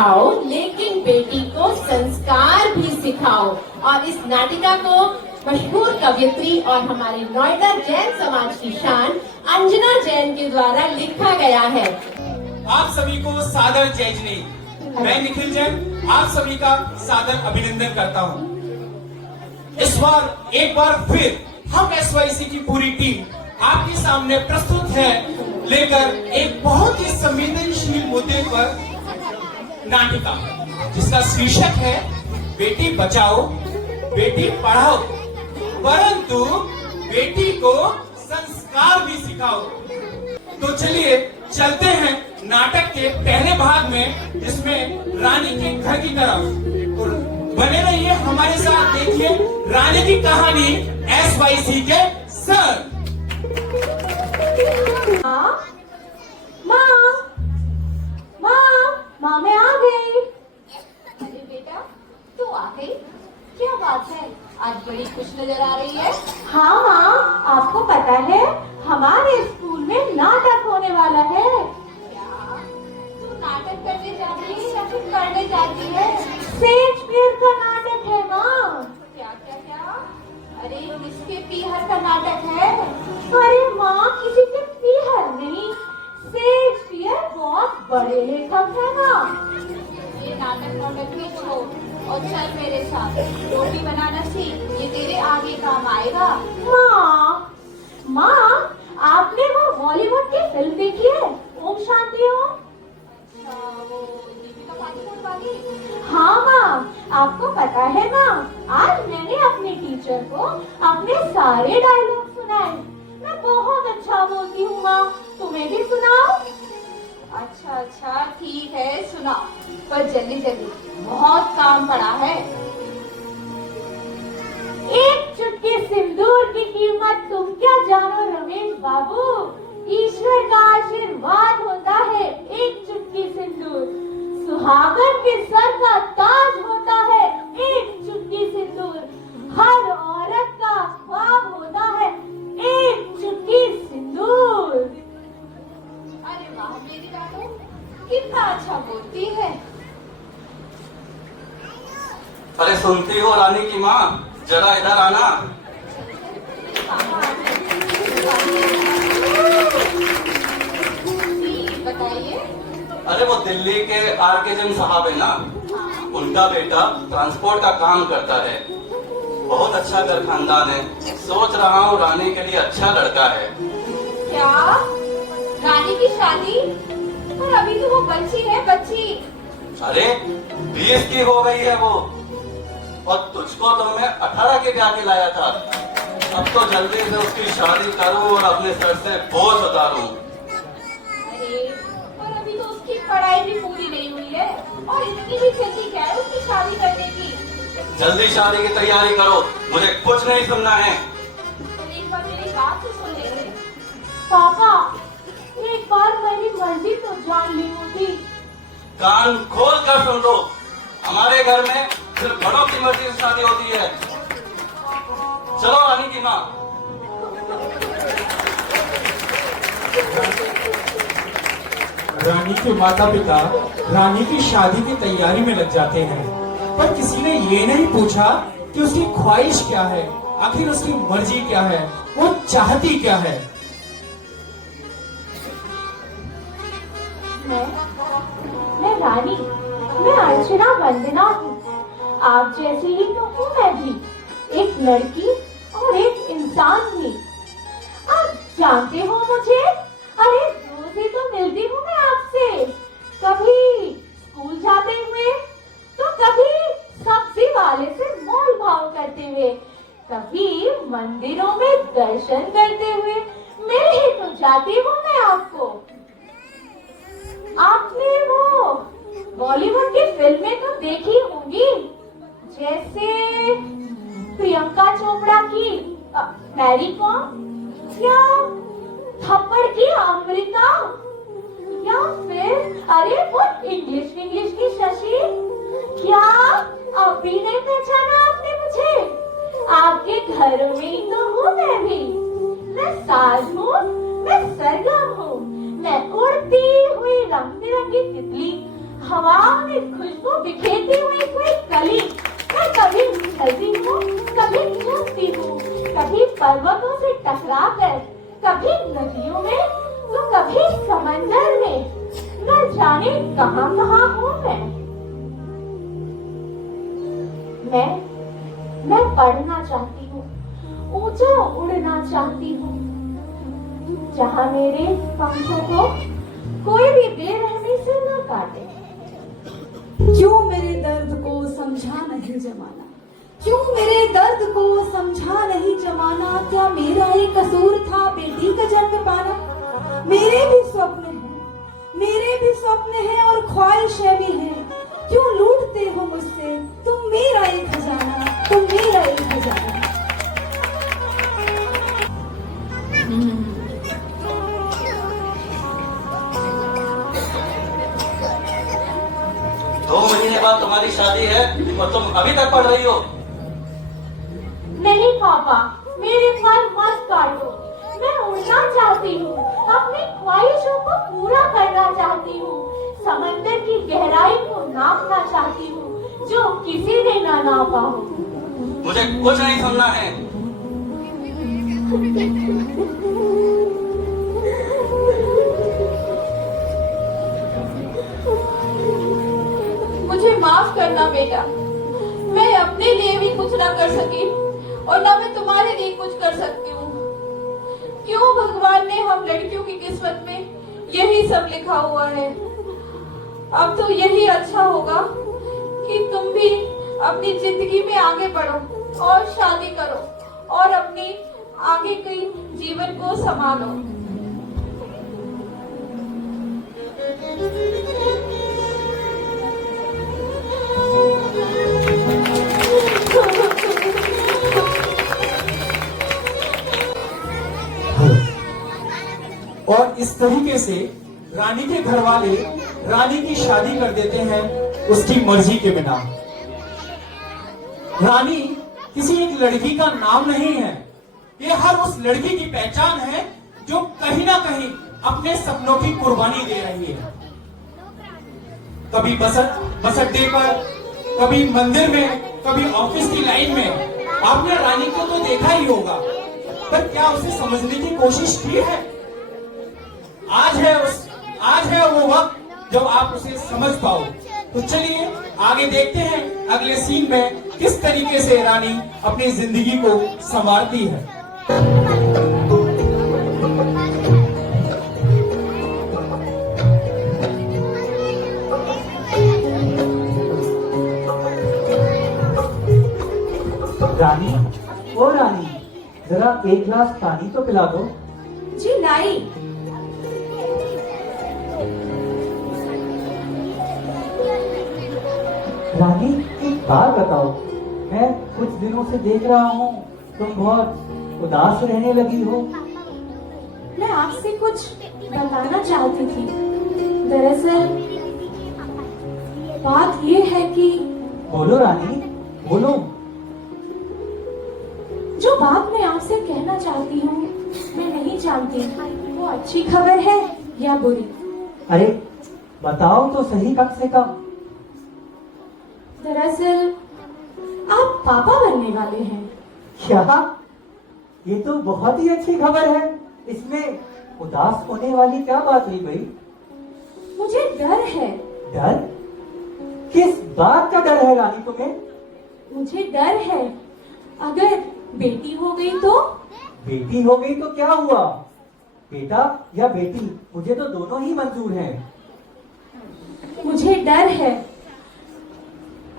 पढ़ाओ लेकिन बेटी को संस्कार भी सिखाओ। और इस नाटिका को मशहूर कवयित्री और हमारे नोएडा जैन समाज की शान अंजना जैन के द्वारा लिखा गया है। आप सभी को सादर जैजनी। मैं निखिल जैन आप सभी का सादर अभिनंदन करता हूं। इस बार एक बार फिर हम SYC की पूरी टीम आपके सामने प्रस्तुत है लेकर एक बहुत ही संवेदनशील मुद्दे पर नाटिका, जिसका शीर्षक है बेटी बचाओ बेटी पढ़ाओ परंतु बेटी को संस्कार भी सिखाओ। तो चलिए चलते हैं नाटक के पहले भाग में, जिसमें रानी के घर की तरफ। और बने रहिए हमारे साथ, देखिए रानी की कहानी SYC के सर। माँ मैं आ गई। अरे बेटा तू आ गई, क्या बात है, आज बड़ी खुश नजर आ रही है। हाँ माँ, आपको पता है हमारे स्कूल में नाटक होने वाला है। क्या तू नाटक करने जा रही है या फिर करने जाती है? शेक्सपियर का नाटक है माँ। क्या क्या क्या? अरे किसके पीहर का नाटक है? अरे माँ किसी के पीहर नहीं, शेक्सपियर बहुत बड़े लेखक है ना। ये नाटक भी छोड़ और चल मेरे साथ, रोटी बनाना सीख, ये तेरे आगे काम आएगा। माँ आपने वो बॉलीवुड की फिल्म देखी है ओम शांति ओम? अच्छा वो दीपिका पादुकोण वाली? हाँ माँ, आपको पता है माँ, आज मैंने अपने टीचर को अपने सारे डायलॉग सुनाए। मैं बहुत अच्छा बोलती हूँ माँ, तुम्हें भी सुनाओ? अच्छा ठीक है सुनाओ, पर जल्दी जल्दी, बहुत काम पड़ा है। एक चुटकी सिंदूर की कीमत तुम क्या जानो रमेश बाबू, ईश्वर का आशीर्वाद होता है एक चुटकी सिंदूर, सुहागन के सर का ताज होता है एक चुटकी सिंदूर, हर औरत का ख्वाब होता है एक चुटकी सिंदूर। अरे वाह मेरी रानू, कितना अच्छा बोलती है। अरे सुनती हो रानी की माँ, जरा इधर आना। बताइए। अरे वो दिल्ली के RK जैन साहब है ना, उनका बेटा ट्रांसपोर्ट का काम करता है, बहुत अच्छा घर खानदान है, सोच रहा हूँ रानी के लिए अच्छा लड़का है। क्या रानी की शादी? पर अभी तो वो बच्ची है बच्ची। अरे 20 की हो गई है वो, और तुझको तो मैं 18 के ब्याह के लाया था। अब तो जल्दी से उसकी शादी करूं और अपने सर से बोझ उतारूं। अरे पर अभी तो उसकी पढ़ाई भी पूरी नहीं हुई है, और इतनी भी जल्दी क्या है उसकी शादी करने की? जल्दी शादी की तैयारी करो, मुझे कुछ नहीं सुनना है। एक बार मेरी बात तो सुन ले। पापा एक बार मेरी मर्जी तो जान ली होती। कान खोल कर सुन लो, हमारे घर में सिर्फ बड़ों की मर्जी से शादी होती है। चलो रानी की माँ। रानी के माता पिता रानी की शादी की तैयारी में लग जाते हैं, पर किसी ने ये नहीं पूछा कि उसकी ख्वाहिश क्या है, आखिर उसकी मर्जी क्या है, वो चाहती क्या है। मैं रानी, मैं अर्चना वंदना हूँ, आप जैसी ही तो हूँ मैं भी, एक लड़की और एक इंसान भी। आप जानते हो मुझे, अरे रोज ही तो मिलती हूँ मैं आपसे, कभी स्कूल जाते हुए तो कभी सब्जी वाले से मोल भाव करते हुए, कभी मंदिरों में दर्शन करते हुए मिल ही तो जाती हूँ मैं आपको। आपने वो बॉलीवुड की फिल्में तो देखी होंगी, जैसे प्रियंका चोपड़ा की मैरी कॉम, या थप्पड़ की अमृता, या फिर अरे वो इंग्लिश की शशि। क्या अभी नहीं पहचाना आपने मुझे? आपके घर में ही तो हूँ मैं भी, मैं साज हूँ, मैं सरगम हूँ, मैं उड़ती हुई रंग बिरंगी तितली, हवा हवाओं में खुशबू बिखेरती हुई कोई कली। मैं कभी उछलती हूँ, कभी झूमती हूँ, कभी पर्वतों से टकराकर, कभी नदियों में तो कभी समंदर में। न जाने कहाँ कहाँ हूँ मैं पढ़ना चाहती हूँ, ऊंचा उड़ना चाहती हूँ, जहाँ मेरे पंखों को कोई भी बेरहमी से न काटे। क्यों मेरे दर्द को समझा नहीं जमाना, क्यों मेरे दर्द को समझा नहीं जमाना। क्या मेरा ही कसूर था बेटी का जन्म पाना। मेरे भी स्वप्न हैं, मेरे भी स्वप्न हैं और ख्वाहिशें भी हैं। क्यों लूटते हो मुझसे तुम मेरा एक खजाना, तुम मेरा एक खजाना। दो महीने बाद तुम्हारी शादी है और तुम अभी तक पढ़ रही हो। नहीं पापा, मेरे फल मत काटो। मैं उड़ना चाहती हूँ, अपनी ख्वाहिशों को पूरा करना चाहती हूँ, समंदर की गहराई को नापना चाहती हूँ जो किसी ने ना नापा हो। मुझे कुछ नहीं सुनना है। मुझे माफ करना बेटा, मैं अपने लिए भी कुछ ना कर सकी और ना मैं तुम्हारे लिए कुछ कर सकती हूँ। क्यों भगवान ने हम लड़कियों की किस्मत में यही सब लिखा हुआ है। अब तो यही अच्छा होगा कि तुम भी अपनी जिंदगी में आगे बढ़ो और शादी करो और अपने आगे के जीवन को संभालो। और इस तरीके से रानी के घर वाले रानी की शादी कर देते हैं उसकी मर्जी के बिना। रानी किसी एक लड़की का नाम नहीं है, ये हर उस लड़की की पहचान है जो कहीं ना कहीं अपने सपनों की कुर्बानी दे रही है। कभी बस अड्डे पर, कभी मंदिर में, कभी ऑफिस की लाइन में। आपने रानी को तो देखा ही होगा, पर क्या उसे समझने की कोशिश की है? आज है वो वक्त जब आप उसे समझ पाओ। तो चलिए आगे देखते हैं अगले सीन में किस तरीके से रानी अपनी जिंदगी को संवारती है। रानी, ओ रानी, जरा एक गिलास पानी तो पिला दो। जी लाई। रानी, एक बात बताओ, मैं कुछ दिनों से देख रहा हूँ तुम बहुत उदास रहने लगी हो। मैं आपसे कुछ बताना चाहती थी। दरअसल बात ये है कि बोलो रानी, बोलो। जो बात मैं आपसे कहना चाहती हूँ मैं नहीं जानती वो अच्छी खबर है या बुरी। अरे बताओ तो सही कम से कम। दरअसल आप पापा बनने वाले हैं। क्या? ये तो बहुत ही अच्छी खबर है। इसमें उदास होने वाली क्या बात हुई भाई? मुझे डर है। डर? किस बात का डर है रानी तुम्हें? मुझे डर है अगर बेटी हो गई तो। बेटी हो गई तो क्या हुआ? बेटा या बेटी, मुझे तो दोनों ही मंजूर हैं। मुझे डर है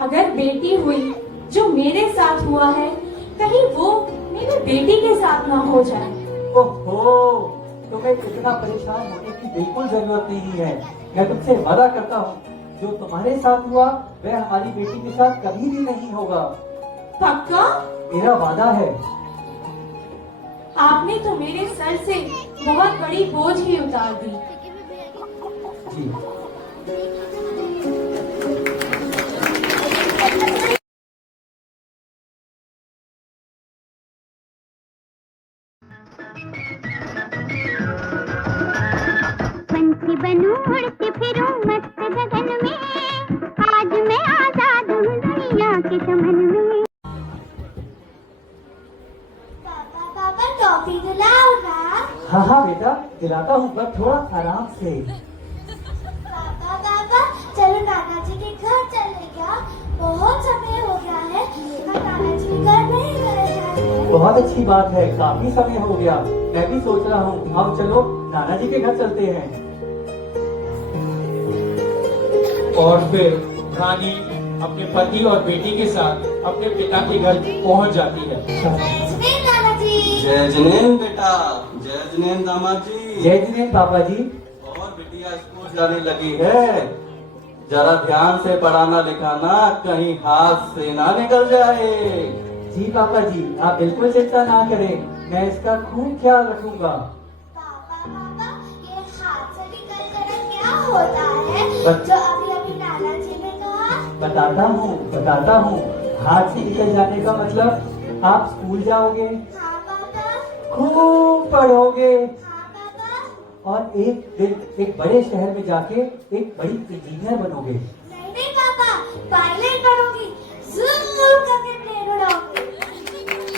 अगर बेटी हुई जो मेरे साथ हुआ है कहीं वो मेरी बेटी के साथ ना हो जाए। ओहो, तुम्हें इतना परेशान होने की बिल्कुल जरूरत नहीं है। मैं तुमसे वादा करता हूँ जो तुम्हारे साथ हुआ वह हमारी बेटी के साथ कभी भी नहीं होगा। पक्का? मेरा वादा है। आपने तो मेरे सर से बहुत बड़ी बोझ ही उतार दी। जी। पंछी बनूं उड़ती फिरूं मस्त गगन में, खिलाता हूँ, पर थोड़ा आराम से। पापा पापा चलो नाना जी के घर चले क्या? बहुत समय हो गया है हम नाना जी के घर नहीं गए हैं। बहुत अच्छी बात है, काफी समय हो गया। मैं भी सोच रहा हूँ, अब चलो नाना जी के घर चलते हैं। और फिर रानी अपने पति और बेटी के साथ अपने पिता के घर पहुंच जाती है। जय नाना जी। जय जिनेन बेटा, जय जिनेन दामाद जी। जय जिनेन पापा जी। और बिटिया स्कूल जाने लगी है, जरा ध्यान से पढ़ाना लिखाना, कहीं हाथ से ना निकल जाए। जी पापा जी, आप बिल्कुल चिंता ना करें, मैं इसका खूब ख्याल रखूंगा। पापा पापा ये हाथ से निकल जाना क्या होता है बस- जो अभी अभी नाना जी ने कहा? बताता हूँ। हाथ से निकल जाने का मतलब आप स्कूल जाओगे, हाँ पापा। खूब पढ़ोगे, हाँ पापा। और एक दिन एक बड़े शहर में जाके एक बड़ी इंजीनियर बनोगे। नहीं नहीं पापा, पायलट बनूंगी, ज़ूम करके प्लेन उड़ाऊंगी।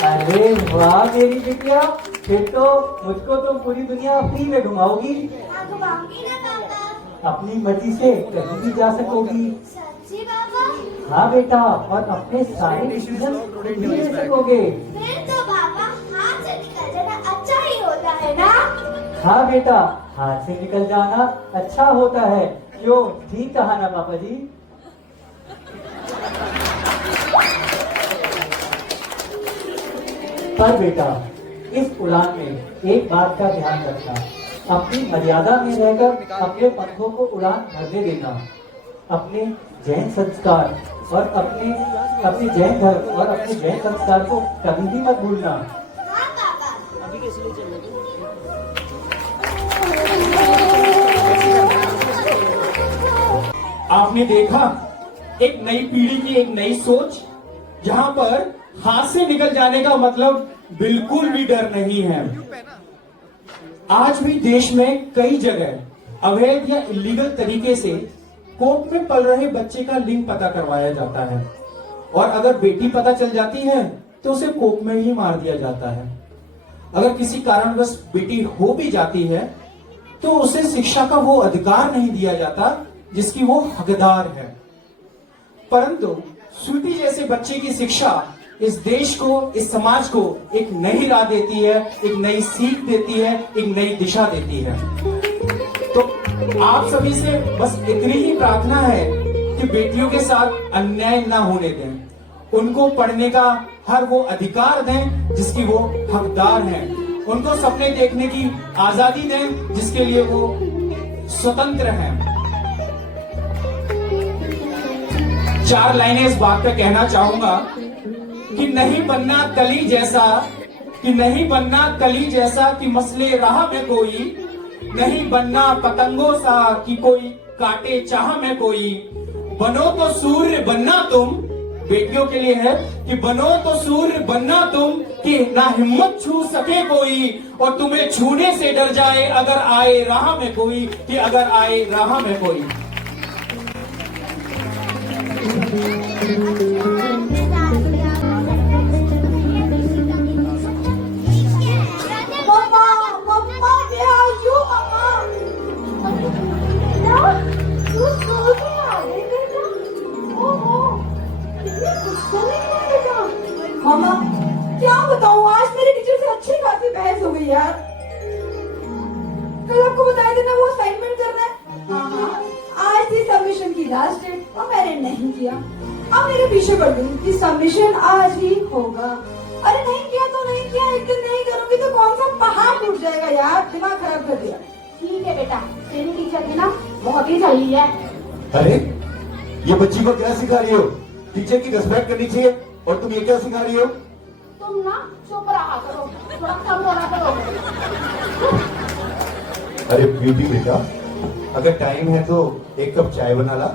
अरे वाह मेरी बिटिया, फिर तो मुझको तो पूरी दुनिया फ्री में घुमाओगी। हाँ घुमाऊंगी ना पापा। अपनी मर्जी से कहीं भी जा सकोगी। सच्ची पापा? हाँ बेटा, और अपने सारे डिसीजन भी ले सकोगे। फिर तो पापा हाथ से निकल जाना अच्छा ही होता है ना? हाँ बेटा, हाथ से निकल जाना अच्छा होता है। क्यों, ठीक कहा ना पापा जी? पर बेटा, इस उड़ान में एक बात का ध्यान रखना, अपनी मर्यादा में रहकर अपने पंखों को उड़ान भरने देना। अपने जैन संस्कार और अपने जैन धर्म और अपने जैन संस्कार को कभी भी मत भूलना। हाँ पापा। आपने देखा एक नई पीढ़ी की एक नई सोच, जहां पर हाथ से निकल जाने का मतलब बिल्कुल भी डर नहीं है। आज भी देश में कई जगह अवैध या इलीगल तरीके से कोख में पल रहे बच्चे का लिंग पता करवाया जाता है, और अगर बेटी पता चल जाती है तो उसे कोख में ही मार दिया जाता है। अगर किसी कारणवश बेटी हो भी जाती है तो उसे शिक्षा का वो अधिकार नहीं दिया जाता जिसकी वो हकदार है। परंतु स्वीटी जैसे बच्चे की शिक्षा इस देश को, इस समाज को एक नई राह देती है, एक नई सीख देती है, एक नई दिशा देती है। तो आप सभी से बस इतनी ही प्रार्थना है कि बेटियों के साथ अन्याय ना होने दें, उनको पढ़ने का हर वो अधिकार दें जिसकी वो हकदार हैं, उनको सपने देखने की आजादी दें जिसके लिए वो स्वतंत्र हैं। 4 लाइनें इस बात पे कहना चाहूंगा कि नहीं बनना कली जैसा, कि नहीं बनना कली जैसा कि मसले राह में कोई, नहीं बनना पतंगों सा कि कोई काटे चाह में कोई, बनो तो सूर्य बनना तुम, बेटियों के लिए है कि बनो तो सूर्य बनना तुम कि ना हिम्मत छू सके कोई, और तुम्हें छूने से डर जाए अगर आए राह में कोई, कि अगर आए राह में कोई। मम्मा, मम्मा, where are you, मम्मा? तू स्कूल से आ गई बेटा? ओहो, कितनी गुस्से में है बेटा। मम्मा, क्या बताऊं, आज मेरे टीचर से अच्छी खासी बहस हो गई यार। कल आपको बताया था ना वो असाइनमेंट करना है। हाँ, आज थी सबमिशन की लास्ट डेट और मैंने नहीं किया। अब मेरे पीछे पड़ गई कि सबमिशन आज ही होगा। अरे नहीं किया तो नहीं किया, एक दिन नहीं करूंगी तो कौन सा पहाड़ टूट जाएगा यार, दिमाग खराब कर दिया। ठीक है बेटा, तेरी टीचर की ना बहुत ही सही है। अरे ये बच्ची को क्या सिखा रही हो? टीचर की रिस्पेक्ट करनी चाहिए, और तुम ये क्या सिखा रही हो? तुम ना चुप रहा करो, थोड़ा कम बोला करो। अरे ब्यूटी बेटा, अगर टाइम है तो एक कप चाय बना ला।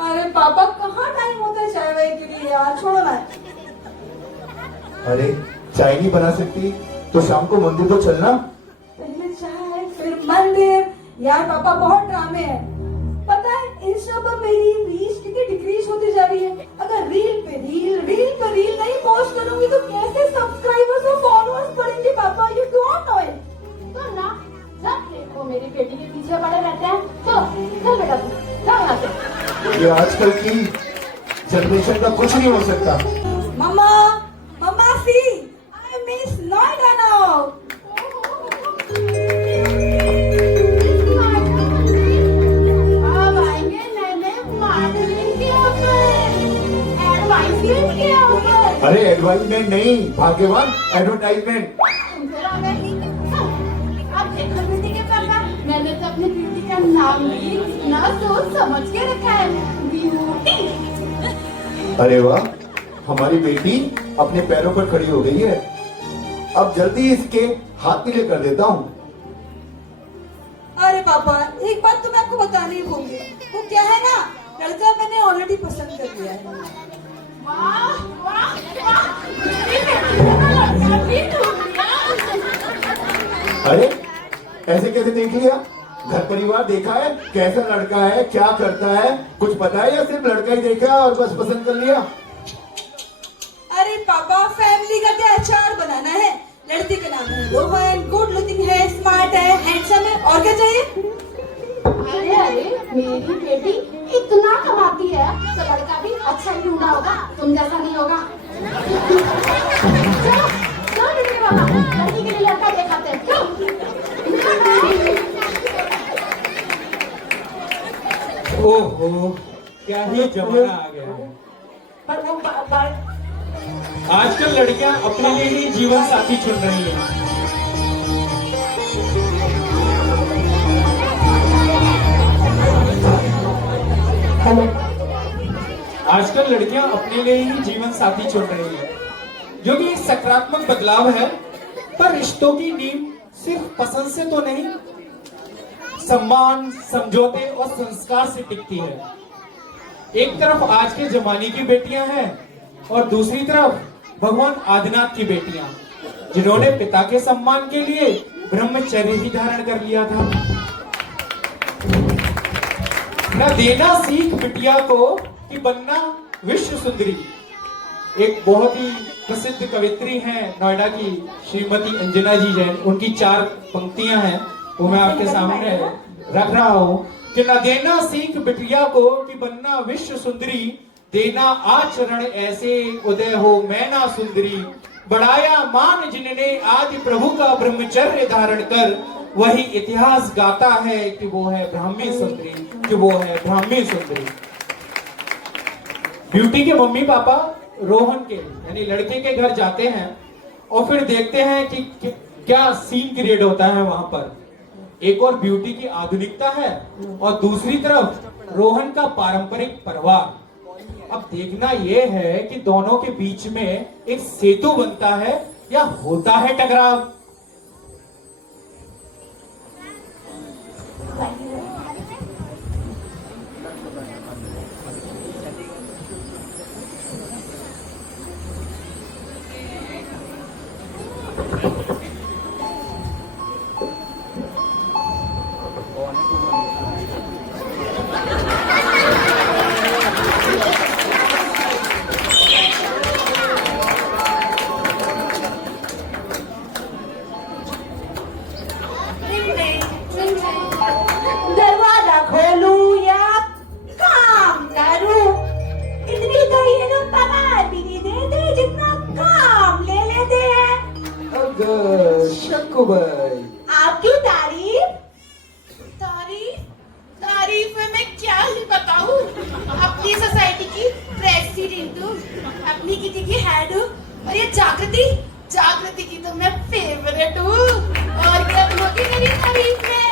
अरे पापा, कहाँ टाइम होता है चाय वाय के लिए यार, छोड़ो ना। अरे चाय नहीं बना सकती तो शाम को मंदिर तो चलना। पहले चाय फिर मंदिर। यार पापा बहुत ड्रामे हैं। पता है इंस्टा पर मेरी रीच कितनी डिक्रीज होती जा रही है। अगर रील पे रील नहीं पोस्ट करूंगी तो कैसे सब्सक्राइबर्स और फॉलोअर्स बढ़ेंगे पापा, यू डोंट नो इट। तो ना जब देखो ये आजकल की जनरेशन का कुछ नहीं हो सकता। मम्मा, मम्मा सी, I miss Noida now. अब आएंगे नए नए मॉडलिंग के ऊपर, एडवाइसमेंट के ऊपर। अरे एडवर्टाइजमेंट नहीं, भाग्यवान एडवर्टाइजमेंट। अब देखो दीदी के पापा, मैंने तो अपनी बेटी का नाम ही इतना सोच समझ के रखा है, ब्यूटी। अरे वाह, हमारी बेटी अपने पैरों पर खड़ी हो गई है। अब जल्दी इसके हाथ पीले कर देता हूँ। अरे पापा, एक बात तो मैं आपको बतानी ही भूल गई। वो क्या है ना, लड़का मैंने ऑलरेडी पसंद कर लिया है। वाह वाह वाह, मेरी बेटी का लड़का भी ढूंढ लिया। अरे ऐसे कैसे देख लिया? घर परिवार देखा है? कैसा लड़का है, क्या करता है, कुछ पता है या सिर्फ लड़का ही देखा और बस पसंद कर लिया? अरे पापा, फैमिली का क्या अचार बनाना है? लड़की का नाम है रोहन, गुड लुकिंग है, स्मार्ट है, हैंडसम है, और क्या चाहिए? अरे अरे, मेरी बेटी इतना कमाती है तो लड़का भी अच्छा ही ढूंढा होगा, तुम जैसा नहीं होगा। चलो चलो दीदी के पापा, लड़की के लिए लड़का दिखाते हैं। ओहो, क्या ही जमाना आ गया है। आजकल लड़कियां अपने लिए ही जीवन साथी चुन रही हैं। आजकल लड़कियां अपने लिए ही जीवन साथी चुन रही हैं, जो कि एक सकारात्मक बदलाव है। पर रिश्तों की नींव सिर्फ पसंद से तो नहीं, सम्मान, समझौते और संस्कार से टिकती है। एक तरफ आज के जमाने की बेटियां हैं और दूसरी तरफ भगवान आदिनाथ की बेटियां, जिन्होंने पिता के सम्मान के लिए ब्रह्मचर्य ही धारण कर लिया था। न देना सीख बिटिया को कि बनना विश्व सुंदरी। एक बहुत ही प्रसिद्ध कवित्री हैं नोएडा की, श्रीमती अंजना जी जैन। उनकी 4 पंक्तियां हैं, वो मैं आपके सामने रख रहा हूं कि न देना सीख बिटिया को कि बनना विश्व सुंदरी, देना आचरण ऐसे उदय हो मैना सुंदरी, बढ़ाया मान जिनने आदि प्रभु का ब्रह्मचर्य धारण कर, वही इतिहास गाता है कि वो है ब्राह्मी सुंदरी, कि वो है ब्राह्मी सुंदरी। ब्यूटी के मम्मी पापा रोहन के यानी लड़के के घर जाते हैं और फिर देखते हैं कि क्या सीन क्रिएट होता है वहां पर। एक और ब्यूटी की आधुनिकता है और दूसरी तरफ रोहन का पारंपरिक परिवार। अब देखना यह है कि दोनों के बीच में एक सेतु बनता है या होता है टकराव। दरवाजा खोलूं या काम करूं? इतनी तो ये लोग तबाह भी नहीं देते जितना काम ले लेते हैं। अगर शक्कू भाई, आपकी तारीफ तारीफ में मैं क्या ही बताऊं। अपनी सोसाइटी की प्रेसिडेंट हूँ, अपनी किटी की हेड हूँ, और ये जागृति की तो मैं फेवरेट हूँ। और क्या तुमकी मेरी तारीफ में?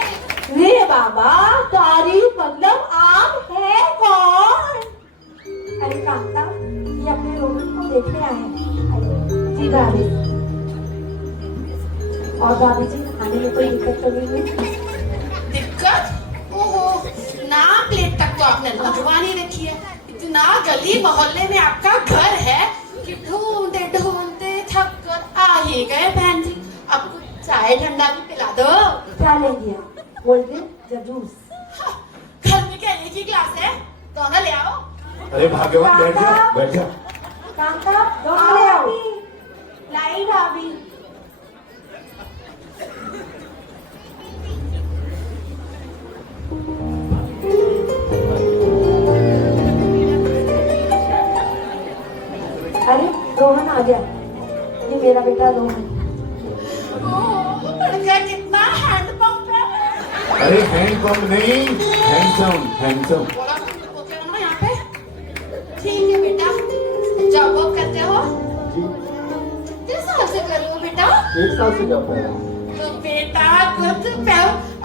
रे बाबा, तारीफ मतलब आप है कौन? अरे कांता, ये अपने रोहन को देखने आए हैं। जी भाभी। और भाभी जी, खाने में कोई दिक्कत तो नहीं है? दिक्कत? ओहो, नाम प्लेट तक तो आपने लगवा नहीं रखी है। इतना गली मोहल्ले में आपका घर है कि ढूंढते ढूंढते थक कर आ ही गए बहन जी। अब कुछ चाय ठंडा भी पिला दो। क्या लेंगे आप? कोल्ड ड्रिंक या जूस? घर में क्या एक ही ग्लास है? दोनों ले आओ। अरे भाग्यवान, बैठ जा, बैठ जा। कांता, दोनों ले आओ। लाई भाभी। गया, ये मेरा बेटा रोहन। लड़का कितना हैंडपंप है। अरे हैंड पंप नहीं, हैंडसम हैंडसम। यहाँ पे ठीक है बेटा, जॉब वॉब करते हो? कितने साल से कर रहे हो बेटा? 1 साल से जॉब कर रहा हूँ। तो बेटा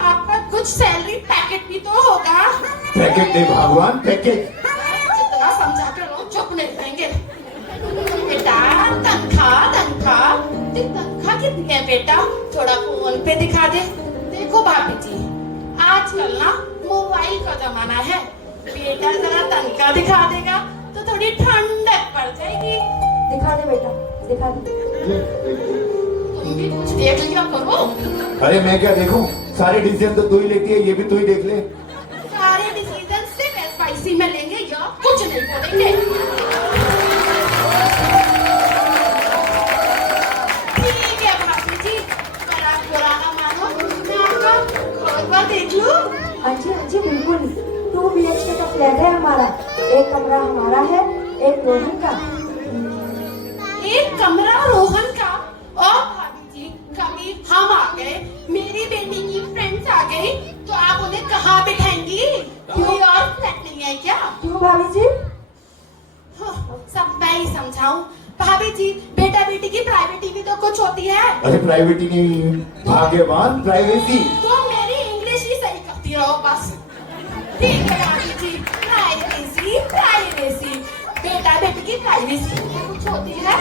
आपका कुछ सैलरी पैकेट भी तो होगा। पैकेट दे भगवान, पैकेट। जितना समझा के लोग चुप नहीं रहेंगे। बेटा तनख्वाह कितनी है बेटा? थोड़ा फोन पे दिखा दे। देखो भाभी जी, आजकल ना मोबाइल का जमाना है। बेटा जरा तनख्वाह दिखा देगा तो थोड़ी ठंडक पड़ जाएगी। दिखा दे बेटा, दिखा दे। तुम भी कुछ देख लिया करो। अरे मैं क्या देखूं, सारे डिसीजन तो तू ही लेती है, ये भी तू ही देख ले। सारे डिसीजन सिर्फ एसवाईसी में लेंगे या कुछ नहीं करेंगे। ठीक है भाभी जी, पर आप बुरा ना मानो, मैं आपका एक बार देख लूं। हाँ जी बिल्कुल। 2 BHK का फ्लैट है हमारा। एक कमरा हमारा है, एक रोहन का। एक कमरा रोहन का। और भाभी जी, कभी हम आ गए, मेरी बेटी की फ्रेंड्स आ गई, तो आप उन्हें कहाँ बिठाएंगी? कोई और फ्लैट नहीं है क्या? क्यों भाभी जी? हाँ, सब मैं ही समझाऊं। भाभी जी, बेटा बेटी की प्राइवेटी भी तो कुछ होती है। अरे प्राइवेटी नहीं, भाग्यवान प्राइवेसी। तो मेरी इंग्लिश ही सही करती रहो बस। ठीक है भाभी जी, प्राइवेसी बेटा बेटी की प्राइवेसी कुछ होती है।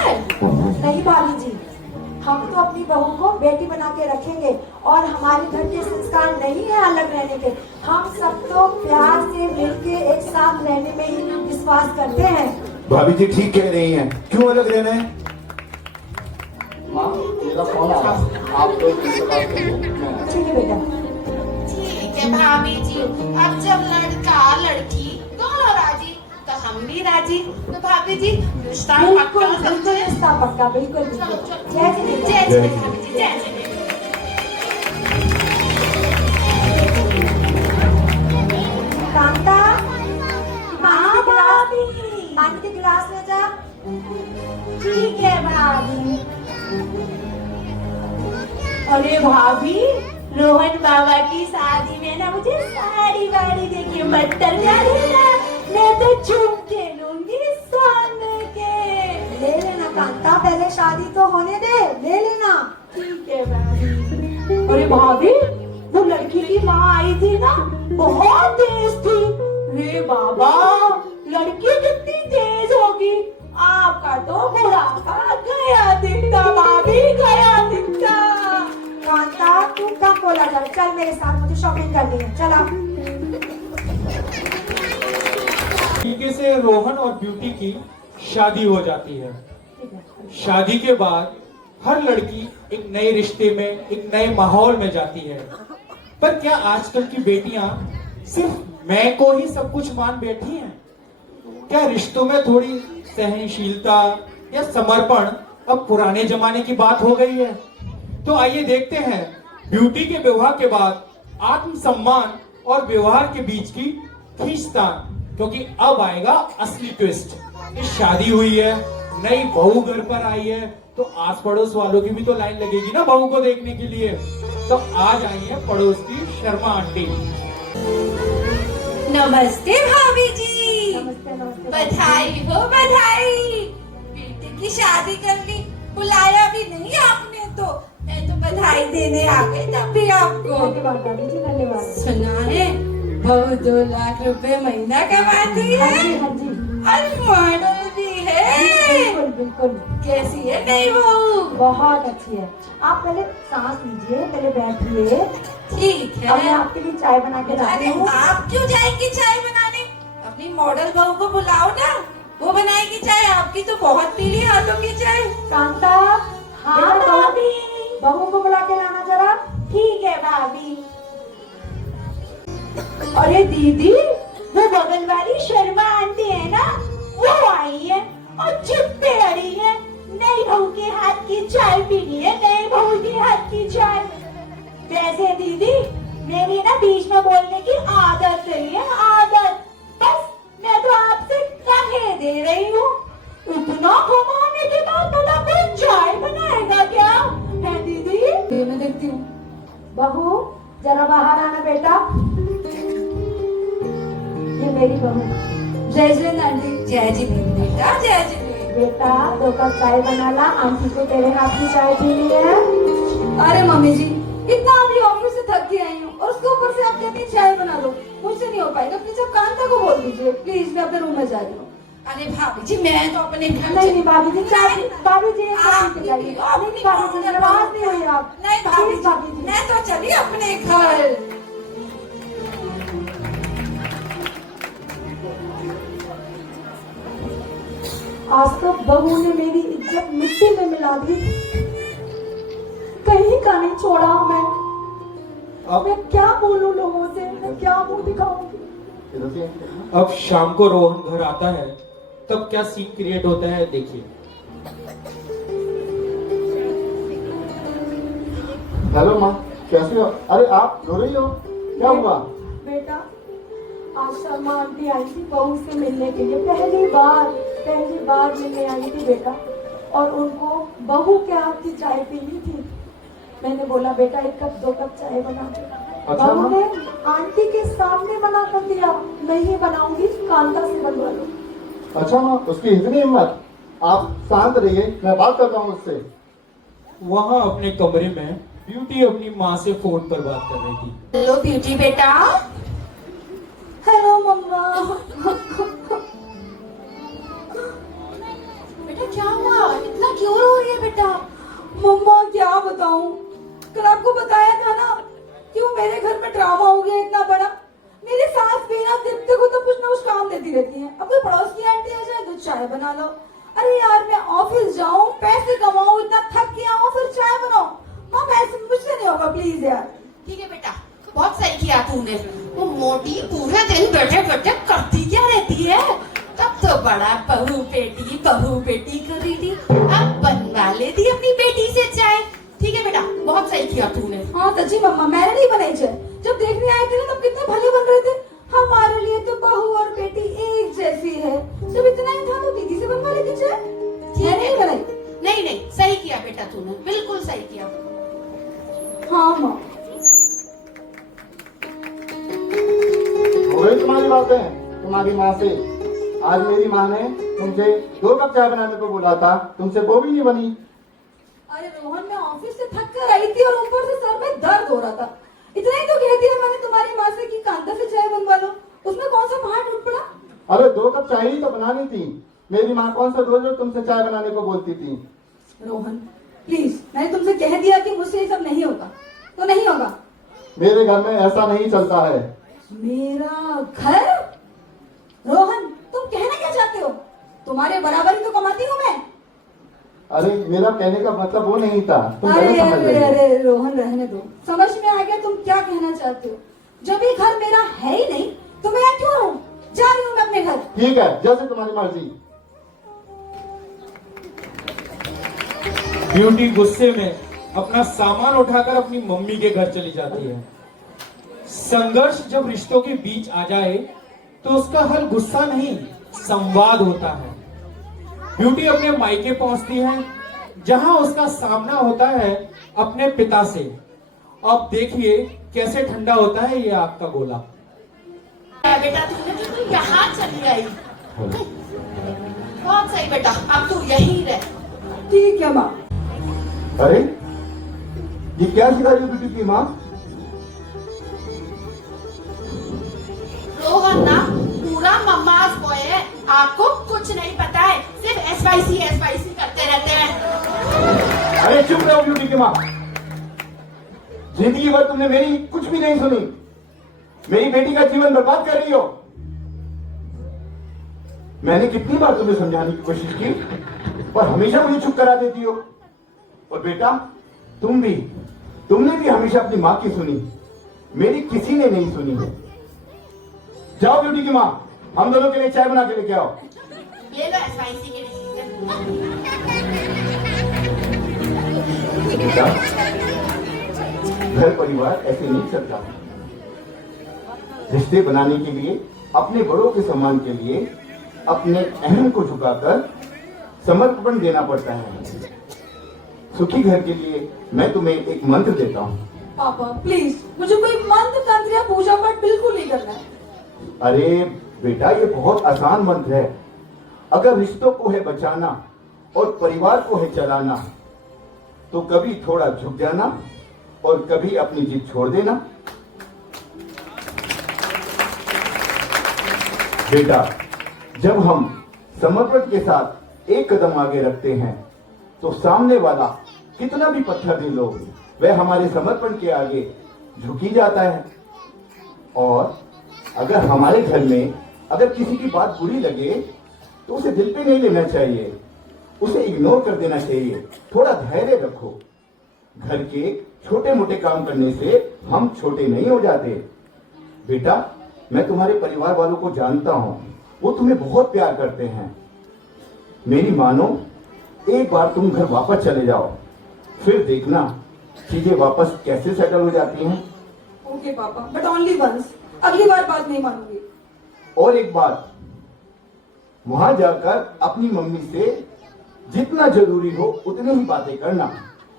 नहीं भाभी जी, हम तो अपनी बहू को बेटी बना के रखेंगे और हमारे घर के संस्कार नहीं है अलग रहने के। हम सब तो प्यार से मिलके एक साथ रहने में ही विश्वास करते हैं। भाभी जी ठीक कह रही हैं, क्यों अलग रहना है? माँ मेरा फोन आया, आप लोग किससे बात कर रहे हो? ठीक है बेटा। ठीक है भाभी जी, अब जब लड़का लड़की दोनों राजी तो हम भी राजी। तो भाभी जी, रिश्ता बिल्कुल पक्का बिल्कुल, समझे? रिश्ता पक्का, बिल्कुल चलो बिल्कुल। चलो, जय श्री जय राम। श्री भाभी जी, जय श्री। कांता, हाँ भाभी, पानी के गिलास ले जा। ठीक है भाभी। अरे भाभी, रोहन बाबा की शादी में ना मुझे साड़ी वाड़ी देखिए मटर क्या देना, मैं तो चुम के लूंगी सन के। ले लेना कांता, पहले शादी तो होने दे, ले लेना। ठीक है भाभी। अरे भाभी, वो लड़की की माँ आई थी ना, बहुत तेज थी। रे बाबा, लड़की कितनी तेज होगी। आपका तो बुढ़ापा गया दिखता भाभी, गया दिखता। कांता तू कम बोला कर, चल मेरे साथ, मुझे शॉपिंग करनी है, चला। तरीके से रोहन और ब्यूटी की शादी हो जाती है। शादी के बाद हर लड़की एक नए रिश्ते में, एक नए माहौल में जाती है। पर क्या आजकल की बेटियां सिर्फ मैं को ही सब कुछ मान बैठी हैं? क्या रिश्तों में थोड़ी सहनशीलता या समर्पण अब पुराने जमाने की बात हो गई है? तो आइए देखते हैं ब्यूटी के विवाह के बाद आत्मसम्मान और व्यवहार के बीच की खींचतान, क्योंकि अब आएगा असली ट्विस्ट। ये शादी हुई है, नई बहू घर पर आई है, तो आस पड़ोस वालों की भी तो लाइन लगेगी ना बहू को देखने के लिए। तो आज आई है पड़ोस की शर्मा आंटी। नमस्ते भाभी जी। नमस्ते नमस्ते। बधाई हो बधाई, बेटे की शादी कर ली, बुलाया भी नहीं आपने तो। मैं तो बधाई देने आ गई तब भी आपको। धन्यवाद भाभी जी, धन्यवाद। सुना है बहू 2 लाख रुपए महीना कमाती हाँ है जी हाँ जी, और मॉडल भी है। बिल्कुल बिल्कुल। कैसी है नई बहू? बहुत अच्छी है। आप पहले सांस लीजिए, पहले बैठिए। ठीक अब मैं है। आपके लिए चाय बना के लाती अरे हूँ। आप क्यों जाएंगी चाय बनाने? अपनी मॉडल बहू को बुलाओ ना, वो बनाएगी चाय। आपकी तो बहुत पीली हाथों की चाय। कांता, हाँ भाभी। बहू को बुला के लाना जरा। ठीक है भाभी। अरे दीदी, वो बगल वाली शर्मा आंटी है ना, वो आई है और जिद पे अड़ी है। नई बहू के हाथ की चाय पीनी है, नई बहू के हाथ की चाय। वैसे दीदी, मेरी ना बीच में बोलने की आदत नहीं है, आदत। बस मैं तो आपसे कहे दे रही हूँ। इतना कमाने के बाद पता बहू जरा बाहर आना बेटा। ये मेरी बहू। जय जय आंटी। जय जिनेन्द्र बेटा, जय जिनेन्द्र। बेटा 2 कप चाय बना ला, आंटी को तेरे हाथ की चाय पीनी है। अरे मम्मी जी, इतना अभी ऑफिस से थक के आई हूँ और उसके ऊपर से आप कहती हैं चाय बना लो। मुझसे नहीं हो पाएगा, प्लीज आप कांता को बोल दीजिए। प्लीज मैं अपने रूम में जा रही हूँ। अरे भाभी जी, मैं तो अपने घर नहीं भाभी जी, चाय भाभी जी आप नहीं भाभी जी, नाराज नहीं हुई आप। नहीं भाभी Please, भाभी जी, जी। मैं तो चली अपने घर। आज तो बहू ने मेरी इज्जत मिट्टी में मिला दी। कहीं का नहीं छोड़ा हूं मैं। मैं क्या बोलूं लोगों से, मैं क्या मुंह दिखाऊंगी। अब शाम को रोहन घर आता है तब क्या सीन क्रिएट होता है देखिए। हेलो माँ, कैसे हो? अरे आप रो रही हो, क्या हुआ? बेटा आज शर्मा आंटी आई थी बहू से मिलने के लिए। पहली बार मिलने आई थी बेटा, और उनको बहू के हाथ की चाय पीनी थी। मैंने बोला बेटा 1 कप 2 कप चाय बना दे। अच्छा बहू माँ? ने आंटी के सामने मना कर दिया, नहीं बनाऊंगी, कांता से बनवा लो। अच्छा माँ, उसकी इतनी हिम्मत? आप शांत रहिए, मैं बात करता हूँ उससे। वहां अपने कमरे में ब्यूटी अपनी माँ से फोन पर बात कर रही थी। हेलो ब्यूटी बेटा। हेलो मम्मा। बेटा क्या हुआ, इतना क्यों रो रही है बेटा? मम्मा क्या बताऊं, कल आपको बताया था ना क्यों मेरे घर में ड्रामा हो गया इतना बड़ा। मेरी सास बिना दिखते को तो कुछ ना कुछ काम देती रहती है। अब कोई पड़ोस की आंटी आ जाए तो चाय बना लो। अरे यार मैं ऑफिस जाऊं, पैसे कमाऊं, इतना थक के आऊं, फिर चाय बनाऊं। माँ ऐसे मुझसे नहीं होगा, प्लीज यार। ठीक है बेटा, बहुत सही किया तूने। वो मोटी पूरे दिन बैठे बैठे करती क्या रहती है? तब तो बड़ा बहू बेटी कर रही थी, अब बनवा लेती अपनी बेटी से चाय। ठीक है बेटा, बहुत सही किया तूने। हाँ तो जी मम्मा, मैंने नहीं बनाई चाय। जब देखने आए थे ना तब कितने भले बन रहे थे। हमारे लिए तो बहू और बेटी एक जैसी है। जब इतना ही था तो दीदी से बनवा लेती चाय। मैंने नहीं बनाई। नहीं, सही किया बेटा तूने, बिल्कुल सही किया। हाँ माँ। हो गई तुम्हारी बातें तुम्हारी माँ से? आज मेरी माँ ने तुमसे 2 कप चाय बनाने को बोला था, तुमसे वो भी नहीं बनी। अरे रोहन, मैं ऑफिस से थक कर आई थी और ऊपर से सर में दर्द हो रहा था। इतना ही तो कह दिया मैंने तुम्हारी माँ से कि कांता से चाय बनवा लो। उसमें कौन सा पहाड़ टूट पड़ा? अरे 2 कप चाय ही तो बनानी थी। मेरी माँ कौन सा रोज रोज तुमसे चाय बनाने को बोलती थी? रोहन प्लीज, मैंने तुमसे कह दिया कि मुझसे ये सब नहीं होगा तो नहीं होगा। मेरे घर में ऐसा नहीं चलता है। मेरा घर? रोहन तुम कहना क्या चाहते हो? तुम्हारे बराबर ही तो कमाती हूँ मैं। अरे मेरा कहने का मतलब वो नहीं था, तुम अरे गलत समझ अरे रही हो। अरे रोहन रहने दो, समझ में आ गया तुम क्या कहना चाहते हो। जब ये घर मेरा है ही नहीं तो मैं यहाँ क्यों रहूं? जा रही हूँ मैं अपने घर। ठीक है, जैसे तुम्हारी मर्जी। ब्यूटी गुस्से में अपना सामान उठाकर अपनी मम्मी के घर चली जाती है। संघर्ष जब रिश्तों के बीच आ जाए तो उसका हल गुस्सा नहीं, संवाद होता है। ब्यूटी अपने मायके पहुंचती है जहां उसका सामना होता है अपने पिता से। अब देखिए कैसे ठंडा होता है ये आग का गोला। बेटा तूने बिल्कुल यहाँ चली आई। बहुत सही बेटा, अब तू यहीं रह। ठीक है माँ। अरे ये क्या सिखा रही हो बेटी की माँ? रोहन ना पूरा मम्माज बॉय है, आपको कुछ नहीं पता है, सिर्फ एसवाईसी करते रहते हैं। अरे चुप रहो ब्यूटी की माँ। जिंदगी भर तुमने मेरी कुछ भी नहीं सुनी। मेरी बेटी का जीवन बर्बाद कर रही हो। मैंने कितनी बार तुम्हें समझाने की कोशिश की पर हमेशा मुझे चुप करा देती हो। और बेटा तुमने भी हमेशा अपनी माँ की सुनी, मेरी किसी ने नहीं सुनी है। जाओ ब्यूटी की माँ, हम दोनों के लिए चाय बना के लेके आओ। ले लो एसवाईसी के डिसीजन। बेटा घर परिवार ऐसे नहीं चलता। रिश्ते बनाने के लिए, अपने बड़ों के सम्मान के लिए अपने अहम को झुकाकर समर्पण देना पड़ता है। सुखी घर के लिए मैं तुम्हें एक मंत्र देता हूं। पापा प्लीज, मुझे कोई मंत्र तंत्र या पूजा पाठ बिल्कुल नहीं करना है। अरे बेटा, ये बहुत आसान मंत्र है। अगर रिश्तों को है बचाना और परिवार को है चलाना, तो कभी थोड़ा झुक जाना और कभी अपनी जिद छोड़ देना। बेटा, जब हम समर्पण के साथ एक कदम आगे रखते हैं, तो सामने वाला कितना भी पत्थर दे लो, वह हमारे समर्पण के आगे झुक ही जाता है। और अगर हमारे घर में अगर किसी की बात बुरी लगे, तो उसे दिल पे नहीं लेना चाहिए, उसे इग्नोर कर देना चाहिए। थोड़ा धैर्य रखो। घर के छोटे मोटे काम करने से हम छोटे नहीं हो जाते। बेटा, मैं तुम्हारे परिवार वालों को जानता हूं, वो तुम्हें बहुत प्यार करते हैं। मेरी मानो, एक बार तुम घर वापस चले जाओ, फिर देखना चीजें वापस कैसे सेटल हो जाती हैं। ओके पापा, बट ओनली वंस। अगली बार बात नहीं मानूंगी। और एक बात, वहां जाकर अपनी मम्मी से जितना जरूरी हो उतनी ही बातें करना,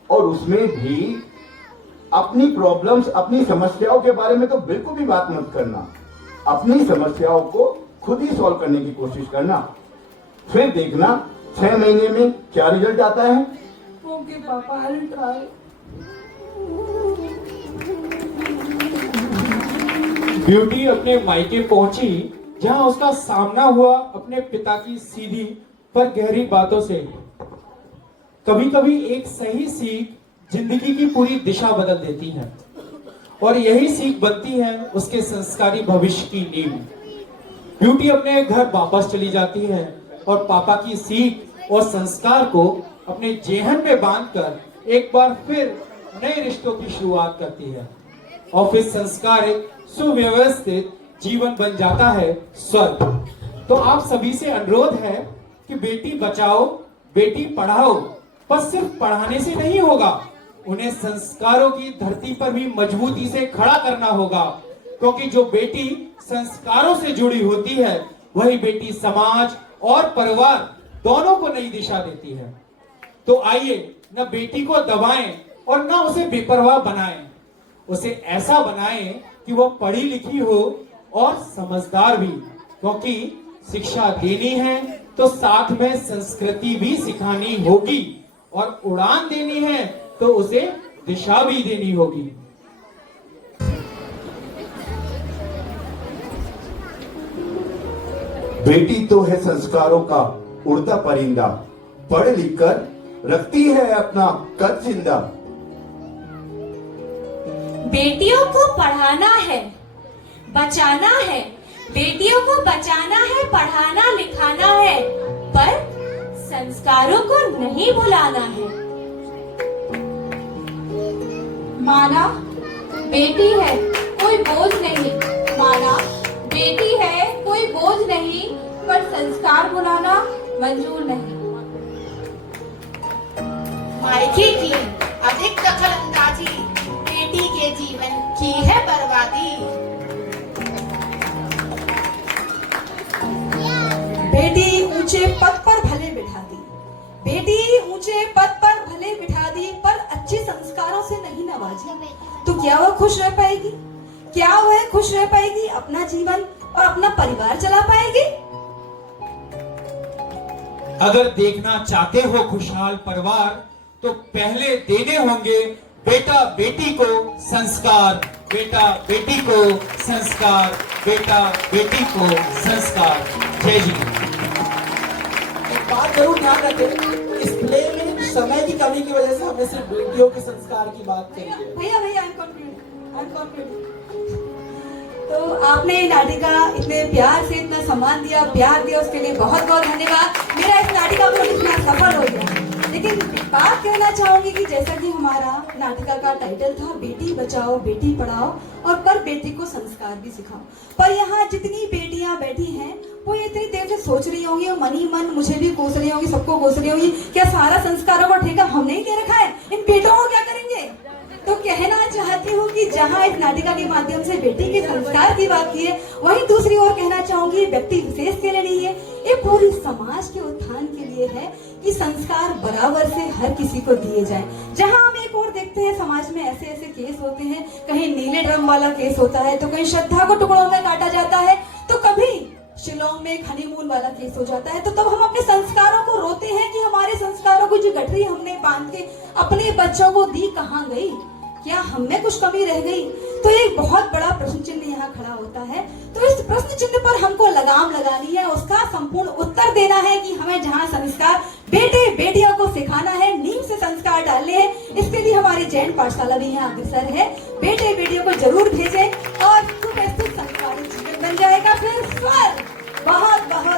और उसमें भी अपनी प्रॉब्लम्स, अपनी समस्याओं के बारे में तो बिल्कुल भी बात मत करना। अपनी समस्याओं को खुद ही सॉल्व करने की कोशिश करना। फिर देखना 6 महीने में क्या रिजल्ट आता है। ओके पापा, आई विल ट्राई। ब्यूटी अपने मायके पहुंची, जहां उसका सामना हुआ अपने पिता की सीधी पर गहरी बातों से। कभी कभी एक सही सीख जिंदगी की पूरी दिशा बदल देती है, और यही सीख बनती है उसके संस्कारी भविष्य की नींव। ब्यूटी अपने घर वापस चली जाती है और पापा की सीख और संस्कार को अपने जेहन में बांधकर एक बार फिर नए रिश्तों की शुरुआत करती है, और फिर संस्कार एक सुव्यवस्थित जीवन बन जाता है स्वर्ग। तो आप सभी से अनुरोध है कि बेटी बचाओ, बेटी पढ़ाओ, पर सिर्फ पढ़ाने से नहीं होगा, उन्हें संस्कारों की धरती पर भी मजबूती से खड़ा करना होगा, क्योंकि जो बेटी संस्कारों से जुड़ी होती है, वही बेटी समाज और परिवार दोनों को नई दिशा देती है। तो आइए न बेटी को दबाएं और न उसे बेपरवाह बनाएं, उसे ऐसा बनाएं कि वह पढ़ी लिखी हो और समझदार भी, क्योंकि शिक्षा देनी है तो साथ में संस्कृति भी सिखानी होगी, और उड़ान देनी है तो उसे दिशा भी देनी होगी। बेटी तो है संस्कारों का उड़ता परिंदा, पढ़ लिख कर रखती है अपना कद जिंदा। बेटियों को पढ़ाना है, बचाना है, बेटियों को बचाना है, पढ़ाना लिखाना है, पर संस्कारों को नहीं भुलाना है। माना बेटी है कोई बोझ नहीं, माना बेटी है कोई बोझ नहीं, पर संस्कार भुलाना मंजूर नहीं। मायके की अधिक दखलंदाजी बेटी के जीवन की है बर्बादी। बेटी ऊंचे पद पर भले बिठा दी, बेटी ऊंचे पद पर भले बिठा दी, पर अच्छे संस्कारों से नहीं नवाजी, तो क्या वह खुश रह पाएगी? क्या वह खुश रह पाएगी? अपना जीवन और अपना परिवार चला पाएगी? अगर देखना चाहते हो खुशहाल परिवार, तो पहले देने होंगे बेटा बेटी को संस्कार, बेटा बेटी को संस्कार, बेटा बेटी को संस्कार। जय जी। एक बात जरूर ध्यान रखें, इस प्ले में समय की कमी की वजह से हमने सिर्फ बेटियों के संस्कार की बात करी है। भैया भैया, आई एम कॉन्फिडेंट। तो आपने नाटिका इतने प्यार से इतना सम्मान दिया, प्यार दिया, उसके लिए बहुत बहुत धन्यवाद। मेरा इस नाटिका को लिखना सफल हो गया। लेकिन बात कहना चाहूंगी कि जैसा कि हमारा नाटिका का टाइटल था बेटी बचाओ बेटी पढ़ाओ, और पर बेटी को संस्कार भी सिखाओ, पर यहाँ जितनी बेटियां बैठी हैं वो इतनी देर से सोच रही होंगी और मन ही मन मुझे भी कोस रही होंगी, सबको कोस रही होंगी, क्या सारा संस्कारों का ठेका हमने ही दे रखा है, इन बेटों को क्या करेंगे? तो कहना चाहती हूँ कि जहाँ इस नाटिका के माध्यम से बेटी के संस्कार की बात की है, वहीं दूसरी ओर कहना चाहूंगी व्यक्ति विशेष के लिए नहीं है, ये पूरी समाज के उत्थान के लिए है कि संस्कार बराबर से हर किसी को दिए जाए। जहाँ हम एक और देखते देखते हैं समाज में ऐसे ऐसे केस होते हैं, कहीं नीले ड्रम वाला केस होता है, तो कहीं श्रद्धा को टुकड़ों में काटा जाता है, तो कभी शिलोंग में एक हनीमून वाला केस हो जाता है। तो तब हम अपने संस्कारों को रोते हैं कि हमारे संस्कारों को जो गठरी हमने बांध के अपने बच्चों को दी कहाँ गई, क्या हमने कुछ कमी रह गई? तो एक बहुत बड़ा प्रश्न चिन्ह यहाँ खड़ा होता है। तो इस प्रश्न चिन्ह पर हमको लगाम लगानी है, उसका संपूर्ण उत्तर देना है कि हमें जहाँ संस्कार बेटे बेटियों को सिखाना है, नींव से संस्कार डालने हैं, इसके लिए हमारी जैन पाठशाला भी यहाँ अग्रसर है। बेटे बेटियों को जरूर भेजें और सुप्रस्तुत संस्कारी जीवन बन जाएगा। फिर स्वर बहुत बहुत